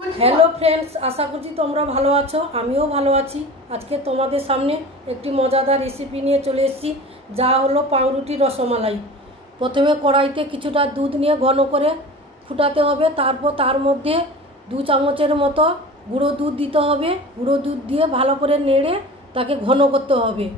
Hello friends, आशा करছি তোমরা ভালো আছো। আমিও ভালো আছি। আজকে তোমাদের সামনে একটি মজাদার রেসিপি নিয়ে চলে এসেছি, যা হলো পাউরুটি রসমালাই। প্রথমে কড়াইতে কিছুটা দুধ নিয়ে ঘন করে ফুটাতে হবে। তারপর তার মধ্যে 2 চামচের মতো গুঁড়ো দুধ দিতে হবে। গুঁড়ো দুধ দিয়ে ভালো করে নেড়ে তাকে ঘন করতে হবে।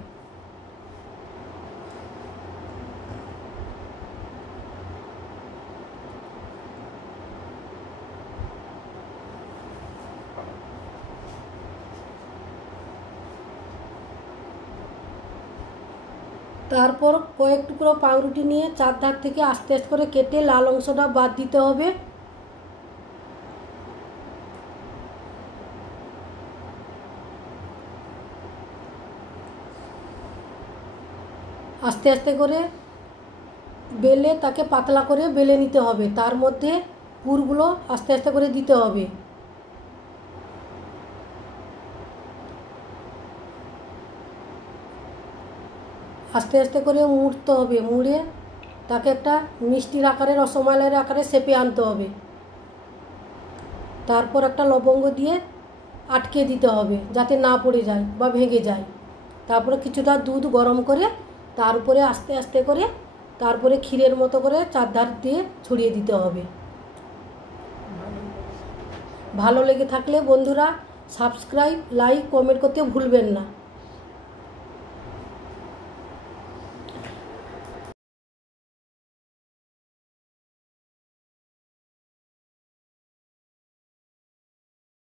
তারপর কয়েক টুকরো পাউরুটি নিয়ে চারধার থেকে আস্তে আস্তে করে কেটে লাল অংশটা বাদ দিতে হবে। আস্তে আস্তে করে বেলে তাকে পাতলা করে বেলে নিতে হবে। তার মধ্যে পুরগুলো আস্তে আস্তে করে দিতে হবে। আস্তে আস্তে করে মুড়তে হবে। মুড়ে তাকে একটা মিষ্টির আকারে, রসমালাইয়ের আকারে শেপে আনতে হবে। তারপর একটা লবঙ্গ দিয়ে আটকে দিতে হবে যাতে না পড়ে যায় বা ভেঙে যায়। তারপরে কিছুটা দুধ গরম করে তার উপরে আস্তে আস্তে করে তারপরে ক্ষীরের মতো করে চারধার দিয়ে ছড়িয়ে দিতে হবে। ভালো লেগে থাকলে বন্ধুরা সাবস্ক্রাইব, লাইক, কমেন্ট করতে ভুলবেন না।